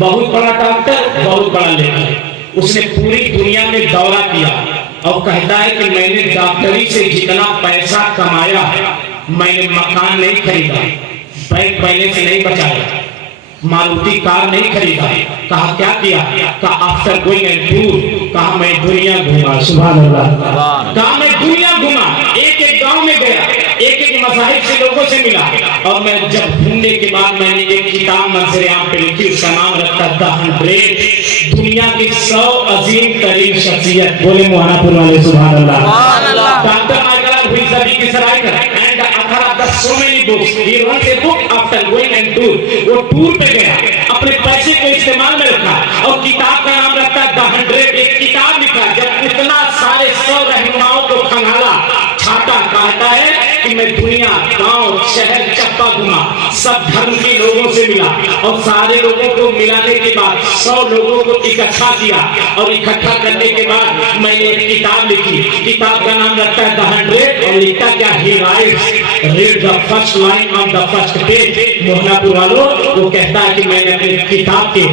बहुत बड़ा डॉक्टर, बहुत बड़ा लेखक। उसने पूरी दुनिया में दौरा किया और कहता है कि मैंने डॉक्टरी से जितना पैसा कमाया, मैंने मकान नहीं खरीदा, बैंक बैलेंस नहीं बचाया, मारुति कार नहीं खरीदा। कहा क्या किया? कहा आफ्टर गोइंग एंड टूर, कहा मैं दुनिया घूमा। सुभान अल्लाह। कहा मैं दुनिया घूमा, एक एक गांव में गया, एक एक मज़ाहिब से लोगों से मिला, और मैं जब घूमने के बाद मैंने एक किताब मंजर-ए-आम पे लिखी, उसका नाम रखा द 100, दुनिया की 100 अजीम तरीन शख्सियत। बोले मुहानापुर वाले सुभान अल्लाह। डॉक्टर माइकल हुई की सराय and so many books. He wrote a book after going and tour. वो टूर पे गया, अपने पैसे को इस्तेमाल में रखा और किताब का नाम रखा द 100। एक किताब लिखा, जब इतना सारे 100 रहनुमाओं को खंगाला, छाटा, कहता है कि मैं दुनिया, गांव, शहर, चप्पा घुमा, सब धर्म के लोगों से मिला, और सारे लोगों को मिलाने के बाद 100 लोगों को इकट्ठा किया, और इकट्ठा करने के बाद मैंने एक किताब लिखी। किताब का नाम रखता है द 100, और लिखा क्या? ही rights read the first line on the first page. Mohanapur वालों, वो कहता है कि मैंने अपनी किताब के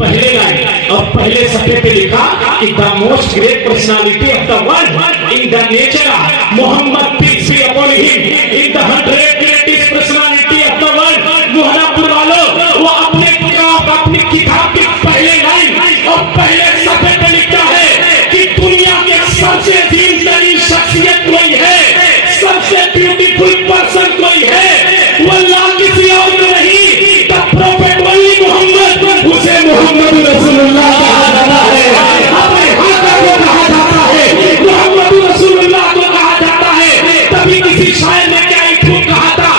पहले लाइन और पहले सफ़े पे लिखा कि the most great personality of the world in the nature of Mohammad peace be upon him in the 100 greatest personality of the world. Mohanapur वालों, वो अपने किताब के पहले लाइन और पहले सफ़े पे लिखता है कि दुनिया के सबसे दीनदारी शख्सियत कोई है, सबसे ब्यूटीफुल पर्सन कोई है, वो अल्लाह किसी और को नहीं, द प्रॉफेट वली मोहम्मद, उसे मोहम्मद रसूलुल्लाह कहा जाता है। अपने हाथ को कहा जाता है, मोहम्मद रसूलुल्लाह को कहा जाता है। तभी किसी शायर ने क्या कहा था?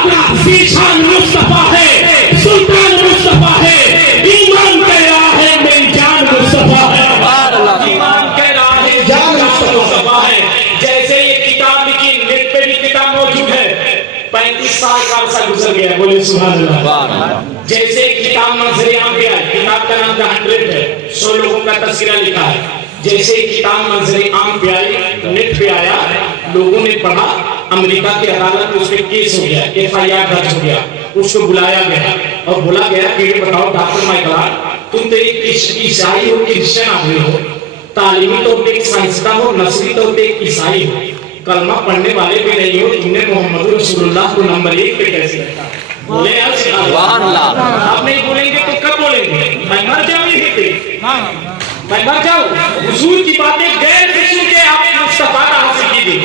ज़ीशान मुस्तफा है, सुल्तान मुस्तफा है, ईमान कह रहा है मेरी जान मुस्तफा है, ईमान कह रहा है जान मुस्तफा है। जैसे ये किताब लिखी, नेट पे भी किताब मौजूद है, 35 साल का अरसा गुजर गया। बोले सुभान अल्लाह। जैसे किताब मंजर-ए-आम पे आई, किताब का नाम द 100 है, 100 लोगों का तस्करा लिखा है। जैसे किताब मंजर-ए-आम पे आई, नेट पे आया, लोगों ने पढ़ा, अमेरिका की अदालत में उस पर केस हो गया, FIR दर्ज हो गया, उसको बुलाया गया और बोला गया कि ये बताओ डॉक्टर माइकल, तुम तो एक ईसाई हो, क्रिश्चियन आदमी हो, तालीमी तौर पे एक साइंसदान हो, नस्ली तौर पे एक ईसाई हो, कलमा पढ़ने वाले भी नहीं हो, तुमने मोहम्मद रसूलुल्लाह को नंबर 1 पे कैसे रखा? बोले यार सुभान अल्लाह। आप नहीं बोलेंगे तो कब बोलेंगे? मैं मर जाऊं यहीं पे, मैं मर जाऊं। हुजूर की बातें गैर सुन के आप मुस्तफा का हासिल कीजिए।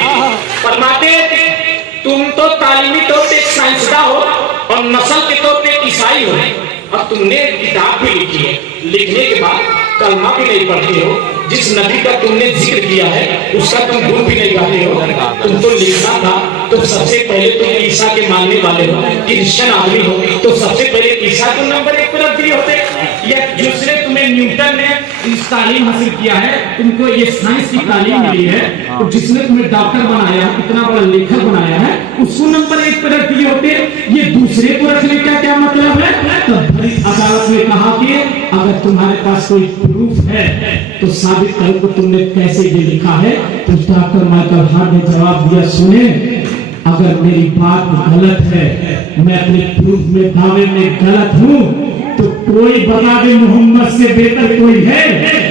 फरमाते तुम तो तालीमी तौर पे साइंसदान हो और नस्ल के तौर पे ईसाई हो, और तुमने किताब भी लिखी है, लिखने के बाद कलमा भी नहीं पढ़ते हो, जिस नबी का तुमने जिक्र किया है उसका तुम गुण भी नहीं गाते हो। तुम तो लिखना था तो सबसे पहले तुम ईसा के मानने वाले हो, क्रिश्चियन आदमी हो, तो सबसे पहले ईसा को नंबर 1 पर रख दिए होते। या दूसरे तुम्हें न्यूटन ने इस तालीम हासिल किया है, तुमको ये साइंस की तालीम मिली है, तो जिसने तुम्हें डॉक्टर बनाया, इतना बड़ा लेखक बनाया है, उसको नंबर 1 पर रख दिए होते। ये दूसरे को रखने का क्या मतलब है? तो बड़ी अदालत ने कहा कि अगर तुम्हारे पास कोई प्रूफ है तो साबित करो कि तुमने कैसे ये लिखा है। तो डॉक्टर माइकल हार्ट ने जवाब दिया, सुने, अगर मेरी बात गलत है, मैं अपने प्रूफ में, दावे में गलत हूँ, तो कोई बता दे मोहम्मद से बेहतर कोई है,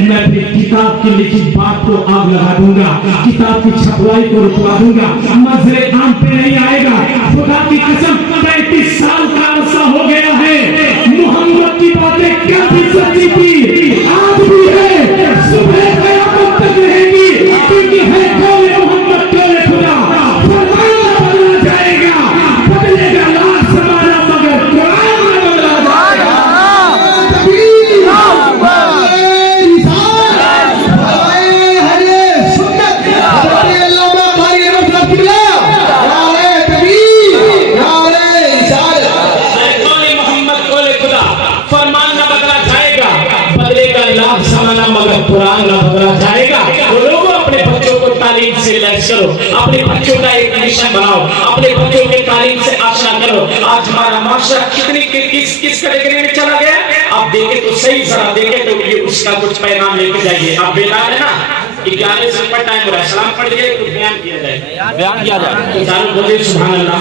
मैं अपनी किताब की लिखी बात को आग लगा दूंगा, किताब की छपवाई को रुकवा दूंगा, मंजर-ए-आम पे नहीं आएगा। खुदा की कसम 35 साल का अरसा हो गया है, मोहम्मद की बातें क्या भी सच्ची थी, आज भी है, सुबह क़यामत तक रहेगी, क्योंकि है कौन मोहम्मद, कौन खुदा। फरमान बदला जाएगा, बदलेगा लाख ज़माना, मगर कुरान न बदला जाएगा। कुरान ना बदला जाएगा। वो लोगों अपने बच्चों को तालीम से लैस करो, अपने बच्चों का एक मिशन बनाओ, अपने बच्चों के तालीम से आशा करो। आज हमारा माशरा कितनी किस कैटेगरी में चला गया, आप देखें तो सही, जरा देखें तो ये उसका कुछ पैगाम लेके जाइए। आप बेदार है ना, 11 से ऊपर टाइम हो रहा है, सलाम पढ़िए, कुछ बयान किया जाए, बयान किया जाए तो चारों बोले सुभान अल्लाह।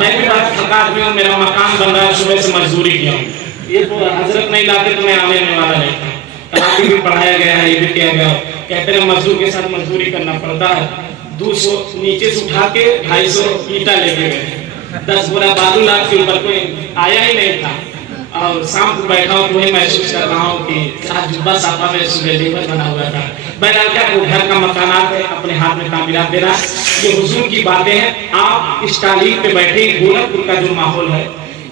मैं भी बात थका आदमी हूँ, मेरा मकान बन रहा है, सुबह से मजदूरी किया हूँ, ये तो हजरत नहीं लाते तो मैं आने वाला नहीं था। तलाकी भी पढ़ाया गया है, ये भी किया गया। कहते हैं मजदूर के साथ मजदूरी करना पड़ता है। 200 नीचे से उठा के 250 ईटा लेके गए, 10 बोरा बालू लाद के ऊपर कोई आया ही नहीं था। और शाम को बैठा हूँ तो वही महसूस कर रहा हूँ कि आज जुब्बा साफा में सुबह लीवर बना हुआ था। बहरहाल क्या वो घर का मकानात है, अपने हाथ में तामीरात देना, ये हुजूर की बातें हैं। आप इस कालीन पे बैठे, गोरखपुर का जो माहौल है,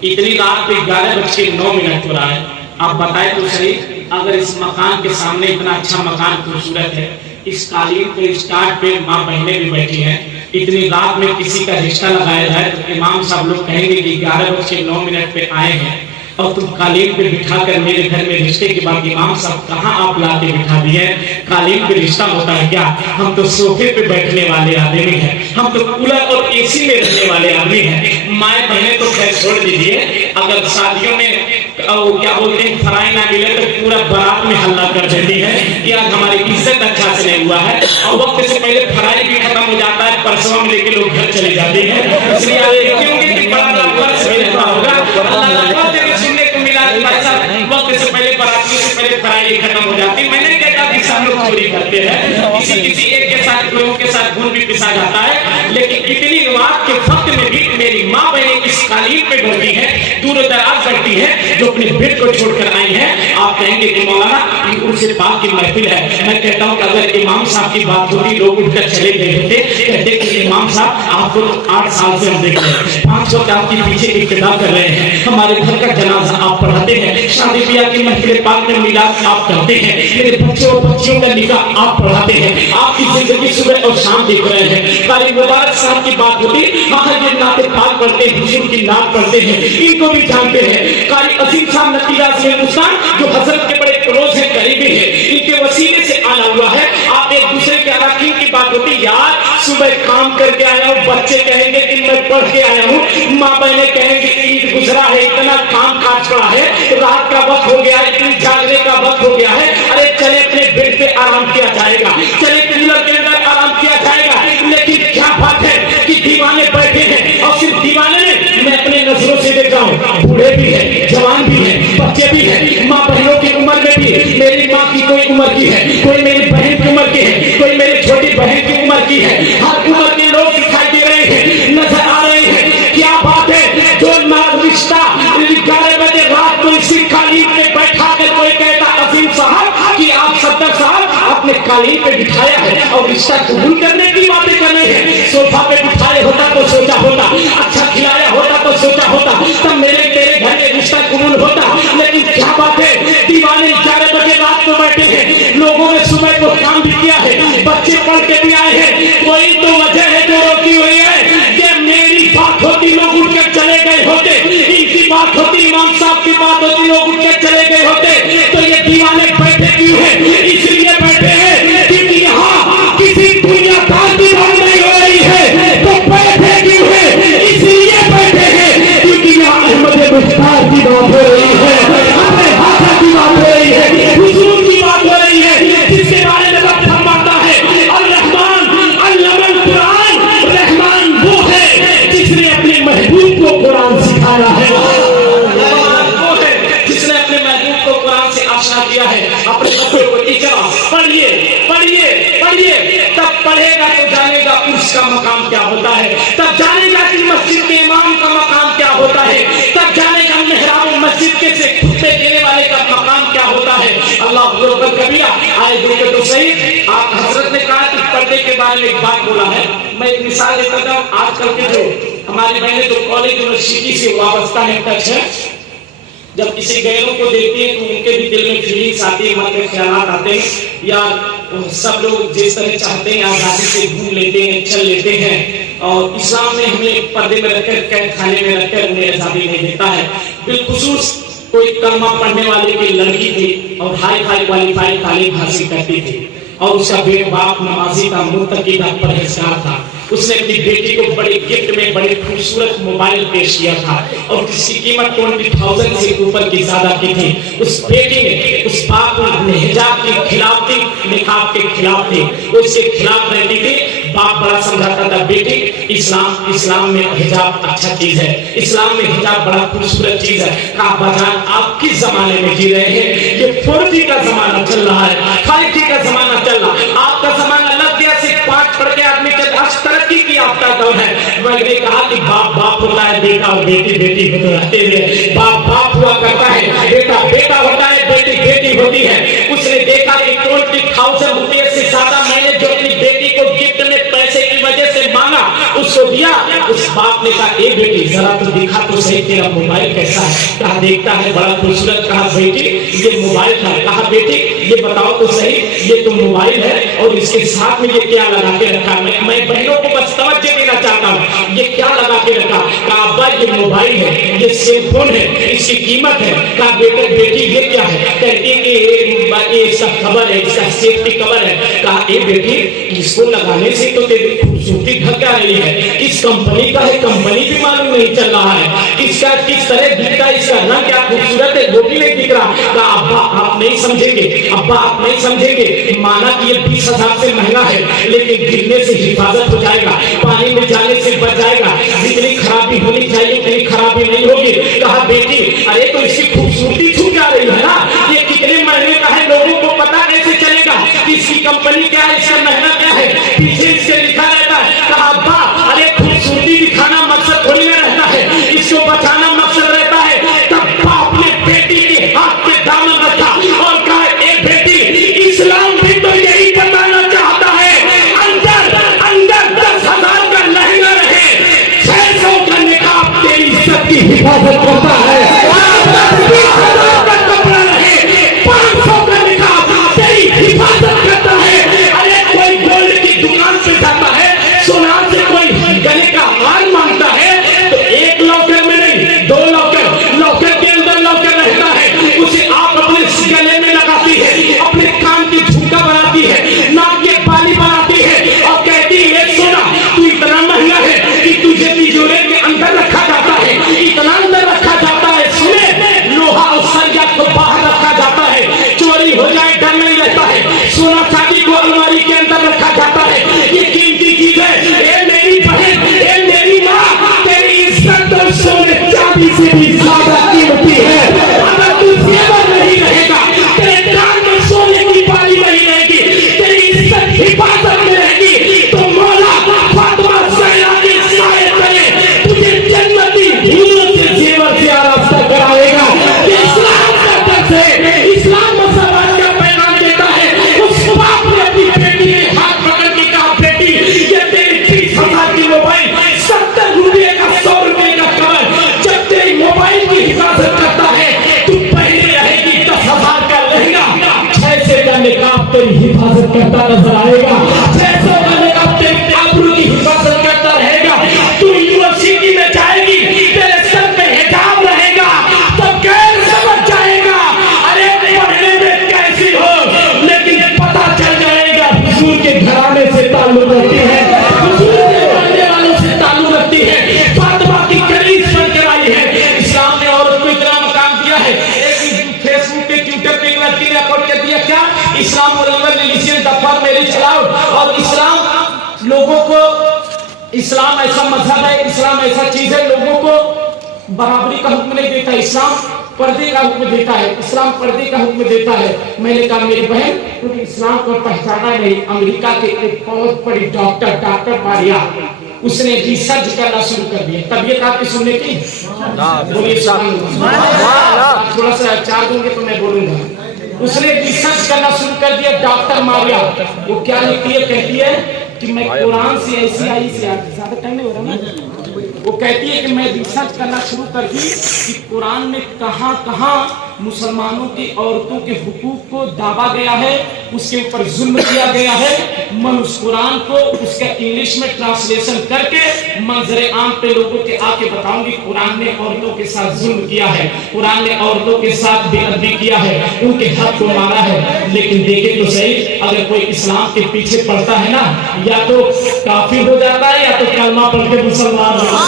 इतनी रात पे 11:09 हो रहा है। आप बताएं तो सही, अगर इस मकान के सामने इतना अच्छा मकान खूबसूरत है, इस कालीन पे स्टार्ट पे माँ बहनें भी बैठी हैं, इतनी रात में किसी का रिश्ता लगाया जाए तो इमाम साहब लोग कहेंगे कि 11:09 पे आए हैं और तुम कालीन पे बिठा कर मेरे घर में रिश्ते के बाद इमाम साहब कहाँ आप ला के बिठा दिए? कालीन पे रिश्ता होता है क्या? हम तो सोफे पे बैठने वाले आदमी हैं, हम तो कूलर और एसी में रहने वाले आदमी हैं। माए बहने तो खैर छोड़ दीजिए, अगर शादियों में क्या बोलते हैं फराई ना मिले तो पूरा बारात में हल्ला कर देती है कि आज हमारी इज्जत अच्छा से नहीं हुआ है, और वक्त से पहले फराई भी खत्म हो जाता है, परसों में लेके लोग घर चले जाते हैं। इसलिए आप देखेंगे कि बड़ा वर्ष मिलता होगा, सुनने को मिला वक्त से पहले बरातियों से पहले फराई खत्म हो जाती। मैंने कहता कि सब लोग चोरी करते हैं, किसी एक के साथ लोगों के साथ खून भी पिसा जाता है, लेकिन इतनी रात के वक्त में भी मेरी माँ बहनें इस कालीन पे बैठी है, दूर दराज बैठी है, जो अपने बेट को छोड़कर आई है। आप कहेंगे कि मौलाना ये उनसे बात की महफिल है। मैं कहता हूँ कि अगर इमाम साहब की बात होती, लोग उठकर चले गए होते, कहते कि इमाम साहब आपको 8 साल से हम देख रहे हैं, 500 आपके पीछे इब्तिदा कर रहे हैं, हमारे घर का जनाजा आप पढ़ाते हैं, शादी ब्याह की महफिल पाक में मिलाद आप करते हैं, मेरे बच्चों और बच्चियों का निकाह आप पढ़ाते हैं, आपकी जिंदगी सुबह और शाम देख रहे हैं। कारी मुबारक साहब की बात होती, वहां ये नाते पाक पढ़ते हैं, हुजूर की नात पढ़ते हैं, इनको भी जानते हैं। कारी अजीम साहब नतीजा से हिंदुस्तान जो हजरत के बड़े क्लोज है, करीबी है, इनके वसीले से आना हुआ है। आप एक दूसरे के अराकीन की बात होती, यार सुबह काम करके आया हूँ, बच्चे कहेंगे कि मैं पढ़ के आया हूँ, माँ बहने कहेंगे कि ईद गुजरा है, इतना काम काज पड़ा है, रात का वक्त हो गया, इतनी जागने का वक्त हो गया है, अरे चले अपने बेड पे आराम किया जाएगा, चले कूलर के अंदर आराम किया जाएगा। लेकिन क्या बात है कि दीवाने बैठे हैं, और सिर्फ दीवाने नहीं, मैं अपने नजरों से देख रहा हूँ, बूढ़े भी है, जवान भी है, बच्चे भी है, माँ बहनों की उम्र में भी, मेरी माँ की कोई उम्र की है, कोई मेरी बहन की उम्र की है, कोई मेरी छोटी बहन की उम्र की है, हर उम्र के लोग दिखाई दे रहे हैं, नजर आ रहे हैं। क्या बात है, जो रिश्ता 11 बजे रात को इसी कालीन पे बैठा कर कोई कहता अजीम साहब कि आप सत्तर साहब अपने कालीन पे बिठाया है और रिश्ता कबूल करने की बातें कर रहे हैं। सोफा पे बिठाए होता तो सोचा होता, अच्छा खिलाया होता तो सोचा होता, तब मेरे तेरे घर में रिश्ता कबूल होता। लेकिन क्या बात है, दीवाने 11 बजे रात को बैठे हैं, लोगों ने सुबह को काम भी किया है, बच्चे पढ़ के भी आए हैं, कोई तो वजह है जो रोकी हुई है कि मेरी बात होती लोग उठकर चले गए होते, इनकी बात होती, इमाम साहब की बात होती, लोग उठकर चले गए होते। तो ये दीवाने बैठे क्यों हैं? इसलिए बैठे हैं क्योंकि यहाँ किसी दुनियादार की बात नहीं हो रही है। तो बैठे क्यों हैं? इसलिए बैठे हैं क्योंकि यहाँ अहमद मुख्तार की बात हो रही है, अपने हाथा की बात हो रही है, हुजूर की बात हो रही है, जिसके बारे में वक्त फरमाता है और रहमान अल्लामल कुरान, रहमान वो है जिसने अपने महबूब को कुरान सिखाया है, वो है जिसने अपने महबूब को कुरान से आशना किया है। अपने बच्चों को इकरा पढ़िए पढ़िए पढ़िए, तब पढ़ेगा तो जानेगा उसका मकाम क्या होता है, तब जानेगा कि मस्जिद के इमाम का मकाम क्या होता है, तब जानेगा मेहराब मस्जिद के से खुतबे देने वाले का मकाम क्या होता है। अल्लाह कबीरा आए देखे तो सही। आप हजरत ने कहा कि पर्दे के बारे में एक बात बोला है, मैं एक मिसाल देता था। आजकल के जो हमारी बहनें जो कॉलेज यूनिवर्सिटी से वाबस्ता है, टच है, जब किसी गैरों को देखती हैं तो उनके भी दिल में फीलिंग्स आती है, मन में ख्यालात आते हैं, या सब लोग जिस तरह चाहते हैं आजादी से घूम लेते हैं, चल लेते हैं। और इस्लाम में हमें पर्दे में रखकर, कैद खाने में रखकर उन्हें आजादी नहीं देता है। बिलखुसूस कोई कलमा पढ़ने वाले की लड़की थी और हाई क्वालिफाइड तालीम हासिल करती थी, और उसका बाप नमाजी था, मुत्तकी था, परहेजगार था। उसने अपनी बेटी को बड़े गिफ्ट में बड़े खूबसूरत मोबाइल पेश किया था, और जिसकी कीमत 20,000 से ऊपर की ज्यादा की थी। उस बेटी ने उस बाप हिजाब के खिलाफ थी, निकाब के खिलाफ थी, उसके खिलाफ रहती थी। बाप बड़ा समझाता था, बेटी इस्लाम में हिजाब अच्छा चीज है, इस्लाम में हिजाब बड़ा खूबसूरत चीज है। कहा बाजान आप किस जमाने में जी रहे हैं? ये 4G का जमाना चल रहा है, 5G का जमाना चल रहा है। आपका जमाना लग गया सिर्फ 5 पढ़ के आदमी के आज तरक्की की आपका दौर है। मैंने कहा कि बाप बाप होता है, बेटा और बेटी बेटी होते हैं। बाप बाप हुआ करता है, बेटा बेटा होता है, बेटी बेटी होती है। उसने देखा कि 20,000 रुपये से ज्यादा मैंने जो अपनी बेटी को गिफ्ट में पैसे की वजह से मांगा उसको दिया। उस बाप ने कहा ए बेटी जरा तो देखा तो सही तेरा मोबाइल कैसा है? कहा देखता है बड़ा खूबसूरत। कहा बेटी ये मोबाइल था। कहा बेटी ये बताओ तो सही ये तो मोबाइल है और इसके साथ में ये क्या लगा के रखा? मैं बहनों को बस तवज्जो देना चाहता हूँ, ये क्या लगा के रखा? कहा अब्बा ये मोबाइल है, ये सेल फोन है, इसकी कीमत है। कहा बेटे बेटी ये क्या है? कहती है कि ये इसका कवर है, इसका सेफ्टी कवर है। कहा ए बेटी इसको लगाने से तो तेरी खूबसूरती ढक जा रही है, किस कंपनी का है कंपनी भी मालूम नहीं चल रहा है, इसका किस तरह दिखता है, इसका रंग क्या खूबसूरत है वो भी नहीं दिख रहा। कहा अब्बा आप नहीं समझेंगे, अब्बा आप नहीं समझेंगे। माना कि ये 20,000 से महंगा है लेकिन गिरने से हिफाजत हो जाएगा, पानी में जाने से बच जाएगा, जितनी खराबी होनी चाहिए उतनी खराबी नहीं होगी। कहा बेटी अरे तो इसकी खूबसूरती छूट जा रही है ना, ये कितने महीने का है लोगों को पता कैसे चलेगा कि इसकी कंपनी क्या है, इसका महंगा क्या है, पीछे इससे लिखा रहता है। कहा अब्बा अरे खूबसूरती दिखाना मकसद थोड़ी ना रहता है, इसको बचाना मकसद रहता है। तब बाप ने बेटी के हाथ पे दामन रखा और कहा ए बेटी इस्लाम भी तो यही बताना चाहता है, अंदर अंदर 10,000 का लहंगा रहे, 600 का निकाब तेरी इज्जत की हिफाजत करता है, 20,000 का कपड़ा रहे, 500 का निकाब तेरी हिफाजत करता है। अरे कोई गोल्ड की दुकान पे जाता है, सोनार से कोई गले का हार मांगता है तो एक लॉकर में नहीं 2 लॉकर के अंदर लॉकर रहता है, उसे आप अपने गले में लगाती है, अपने कान की झुमका बनाती है, नाक के बाली बनाती है और कहती है सोना तू इतना महंगा है कि तुझे तिजोरी के अंदर रखा जाता है, इतना अंदर रखा जाता है, सुने लोहा और सरिया को बाहर रखा जाता है, चोरी हो जाए डर नहीं रहता है, सोना चांदी को अलमारी के अंदर रखा जाता है। ये कीमती चीज है। ए मेरी बहन, ए मेरी माँ, तेरी इज्जत तो सोने चांदी से भी ज्यादा कीमती है। अगर तू जेवर नहीं रहेगा, तेरे कान में सोने की बाली नहीं रहेगी, तेरी इज्जत हिफाजत में रहेगी, तो मौला फातिमा ज़हरा के साए तले तुझे जन्नती हूरों से जेवर से आरास्ता कराएगा। इस्लाम का दर्स है, इस्लाम मुसलमान का पैगाम देता है। उस बाप ने अपनी बेटी के हाथ पकड़ के कहा बेटी ये तेरी 20,000 की मोबाइल, 70 रुपये का 100 रुपये का कवर जब तेरी मोबाइल की हिफाजत करता है तू पहले रहेगी 10,000 का लहंगा, 600 का निकाब तेरी हिफाजत करता नजर आएगा, 600 का निकाब तेरी आबरू की हिफाजत करता रहेगा। तू यूनिवर्सिटी में जाएगी तेरे सर पे हिजाब रहेगा तो गैर समझ जाएगा अरे पढ़ने में कैसी हो, लेकिन पता चल जाएगा हुजूर के घराने से ताल्लुक रखती है, हुजूर के पढ़ने वालों से ताल्लुक रखती है, फातिमा की करीब बनकर आई है। इस्लाम ने औरत को इतना मकाम दिया है। एक फेसबुक पे ट्विटर पे एक लड़की ने अपलोड कर दिया क्या इस्लाम और रिलीजियन दफा मेरी चलाओ, और इस्लाम लोगों को, इस्लाम ऐसा मजहब है, इस्लाम ऐसा चीज है लोगों को बराबरी का हुक्म नहीं देता, इस्लाम पर्दे का हुक्म देता है, इस्लाम पर्दे का हुक्म देता है। मैंने कहा मेरी बहन तुम इस्लाम को पहचाना नहीं। अमेरिका के एक बहुत बड़ी डॉक्टर मारिया उसने रिसर्च करना शुरू कर दिया। तबीयत आपकी सुनने की बोलिए थोड़ा सा चार दूंगे तो मैं बोलूंगा। उसने रिसर्च करना शुरू कर दिया डॉक्टर मारिया। वो क्या लिखती है, कहती है कि मैं कुरान से ऐसी आई से ज्यादा टाइम नहीं हो रहा ना, वो कहती है कि मैं रिसर्च करना शुरू कर दी कि कुरान में कहां मुसलमानों की औरतों के हुकूक को दाबा गया है, उसके ऊपर जुल्म किया गया है। मैं उस कुरान को उसका इंग्लिश में ट्रांसलेशन करके मंजरे आम पे लोगों के आके बताऊंगी कुरान ने औरतों के साथ जुल्म किया है, कुरान ने औरतों के साथ बेअदबी किया है, उनके हक को मारा है। लेकिन देखे तो सही, अगर कोई इस्लाम के पीछे पड़ता है ना, या तो काफिर हो जाता है या तो कलमा पढ़ के मुसलमान हो जाता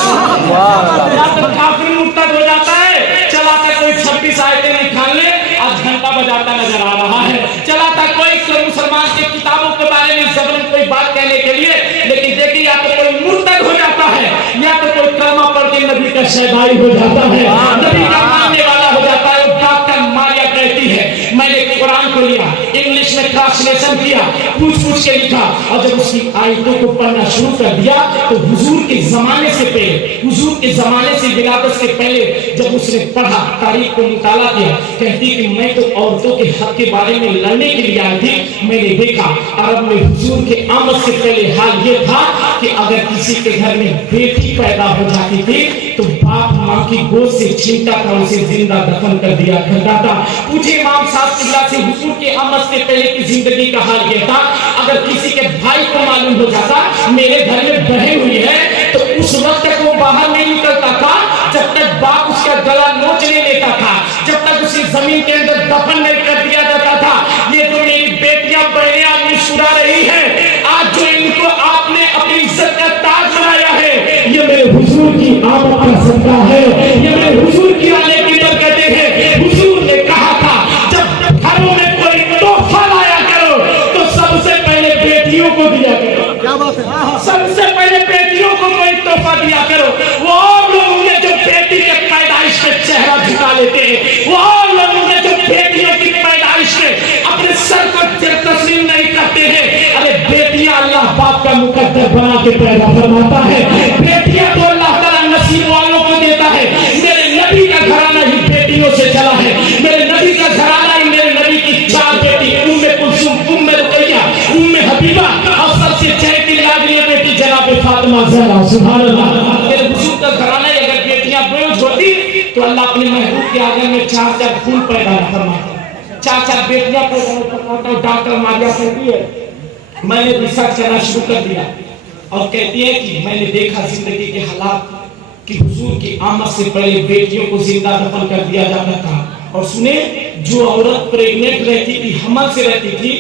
है, या तो काफिर मुर्तद हो जाता है। चला कर कोई 26 आयतें निकाल ले, आज घंटा बजाता नजर आ रहा है। चला था कोई मुसलमान के किताबों के बारे में जबरन कोई बात कहने के लिए, लेकिन देखिए या तो कोई मुर्तद हो जाता है या तो कोई कलमा पढ़ के नबी का शहदाई हो जाता है, नबी का मानने वाला हो जाता है। डॉक्टर मारिया कहती है मैंने कुरान को लिया, इंग्लिश में ट्रांसलेशन किया, पूछ पूछ के लिखा, और जब उसकी आयतों को पढ़ना शुरू कर दिया तो हुजूर के जमाने से पहले, हुजूर के जमाने से विलादत से पहले जब उसने पढ़ा, तारीख को मुताला किया, कहती कि मैं तो औरतों के हक के बारे में लड़ने के लिए आई थी। मैंने देखा अरब में हुजूर के आमद से पहले हाल ये था कि अगर किसी के घर में बेटी पैदा हो जाती थी तो बाप माँ की गोद से छीनता था, उसे जिंदा दफन कर दिया करता था। पूछे इमाम साहब किबला से हुजूर के आमद से पहले की जिंदगी का हाल यह था, अगर किसी के भाई को मालूम हो जाता मेरे घर में बहन हुई है तो उस वक्त तक वो बाहर नहीं निकलता था जब तक बाप उसका गला नोच नहीं लेता था, जब तक उसे जमीन के अंदर दफन नहीं कर दिया जाता था। ये तो मेरी बेटियां बहनें आज मुस्कुरा रही हैं, आज जो इनको आपने अपनी इज्जत का ताज बनाया है ये मेरे हुजूर की आमद का सदका है, ये मेरे हुजूर की आने की बरकतें हैं। हुजूर ने कहा था जब घरों में कोई तोहफा लाया करो तो सबसे पहले बेटियों को दिया करो। क्या बात है? सबसे पहले बेटियों को कोई तोहफा दिया करो। वो लोग होंगे जो बेटी के पैदाइश पे चेहरा झुका लेते हैं, वो लोग होंगे जो बेटियों की पैदाइश पे अपने सर को तस्लीम नहीं करते हैं। अरे बेटियां अल्लाह बाप का मुकद्दर बना के पैदा फरमाता है, बेटियां तो अल्लाह ताला नसीब वालों को देता है। मेरे नबी का घराना ही बेटियों से चला है, मेरे नबी का घराना ही, मेरे नबी की 4 बेटी उम्मे कुलसूम, उम्मे रुकैया, उम्मे हबीबा और सबसे चहती लाडली बेटी जनाब फातिमा ज़हरा। सुभान अल्लाह। मेरे हुजूर का घराना अगर बेटियां बोझ होती तो अल्लाह अपने महबूब के आंगन में 4-4 फूल पैदा फरमाता, 4-4 बेटियां पैदा फरमाता। डॉक्टर मारिया कहती है मैंने रिसर्च करना शुरू कर दिया और कहती है कि मैंने देखा जिंदगी के हालात कि हुजूर की आमद से पहले बेटियों को जिंदा दफन कर दिया जाता था। और सुने जो औरत प्रेग्नेंट रहती थी, हमल से रहती थी,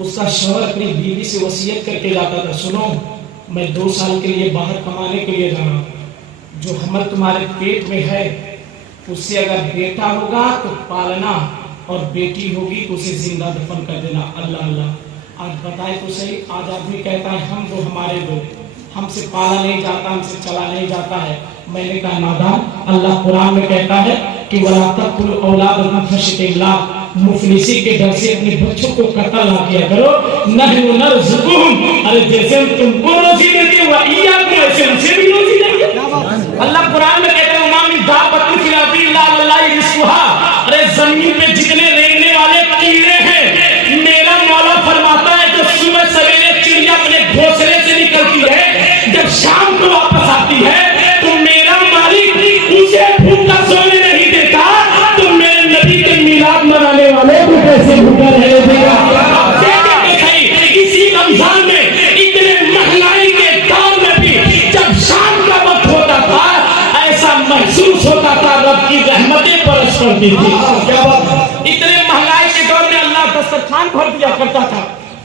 उसका शौहर अपनी बीवी से वसीयत करके जाता था, सुनो मैं 2 साल के लिए बाहर कमाने के लिए जा रहा हूँ, जो हमल तुम्हारे पेट में है उससे अगर बेटा होगा तो पालना और बेटी होगी तो उसे जिंदा दफन कर देना। अल्लाह अल्लाह। आज बताए तो सही, आज आदमी कहता है हम दो हमारे दो, हमसे पाला नहीं जाता, हमसे चला नहीं जाता है। मैंने कहा नादान, अल्लाह कुरान में कहता है कि वला तक़तुल औलाद मिन खश्यतिल्लाह, मुफलिसी के डर से अपने बच्चों को कत्ल ना किया करो। नहनु नरज़ुकुहुम, अरे जैसे तुमको रोजी देते हो इय्याकुम ऐसे उनसे भी रोजी देंगे। अल्लाह कुरान में कहता है मामिन दाब्बतिन फिल अर्दि इल्ला अल्लाह रिज़्कुहा, अरे जमीन पे जितने रेंगने वाले कीड़े हैं मेरा मौला फरमाता है जो सुबह सवेरे चिड़िया अपने घोंसले से निकलती है जब शाम को वापस आती है तो मेरा मालिक उसे भूखा सोने नहीं देता, तो मेरे नबी के मिलाद मनाने वाले को कैसे भूखा रहने देगा? इसी रमजान में इतने महंगाई के दौर में भी जब शाम का वक्त होता था ऐसा महसूस होता था रब की रहमतें बरस पड़ती थी। क्या बात? इतने महंगाई के दौर में अल्लाह दस्तरखान भर दिया करता था,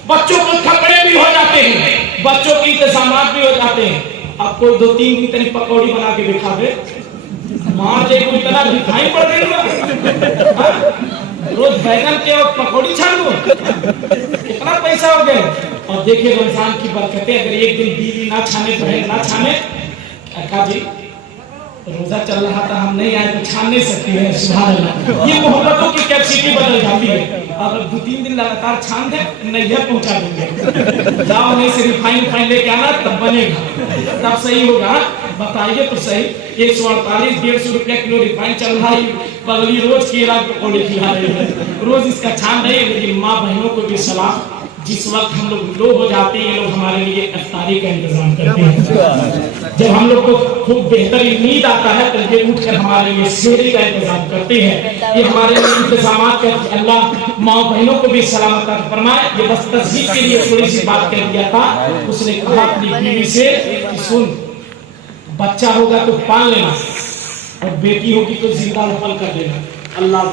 बच्चों को कपड़े भी हो जाते हैं, बच्चों के इंतजामात भी हो जाते हैं। अब कोई 2-3 दिन तक पकौड़ी बना के दिखा दे, मार दे कोई तरह दिखाई पड़ गई, रोज बैगन के और पकौड़ी छान दो, कितना पैसा हो गया। और देखिए रमजान की बरकतें, अगर एक दिन बीवी ना छाने तो ना छाने, अक्का जी रोजा चल रहा था हम नहीं आए तो छान नहीं सकती है। सुभान अल्लाह। ये मोहब्बतों की कैपेसिटी बदल जाती है। अगर 2-3 दिन लगातार छान दे नहीं पहुंचा देंगे, जाओ नहीं से रिफाइन लेके आना तब बनेगा, तब सही होगा। बताइए तो सही, 148-150 रुपया किलो रिफाइन चल रहा है, बगली रोज केला पकौड़े खिला रहे हैं, रोज इसका छान रहे। लेकिन माँ बहनों को भी सलाह, जिस वक्त हम लोग लो हो जाते हैं ये लोग हमारे लिए इफ्तारी का इंतजाम करते हैं। जब हम लोग को खूब बेहतरीन नींद आता है तो ये उठकर हमारे लिए सेहरी का इंतजाम करते हैं। ये हमारे लिए इंतजाम करके अल्लाह माँ बहनों को भी सलामत फरमाए। ये बस तस्दीक के लिए थोड़ी सी बात कर दिया था। उसने कहा अपनी बीवी से कि सुन, बच्चा होगा तो पाल लेना और बेटी होगी तो जिंदा दफन कर देना। अल्लाह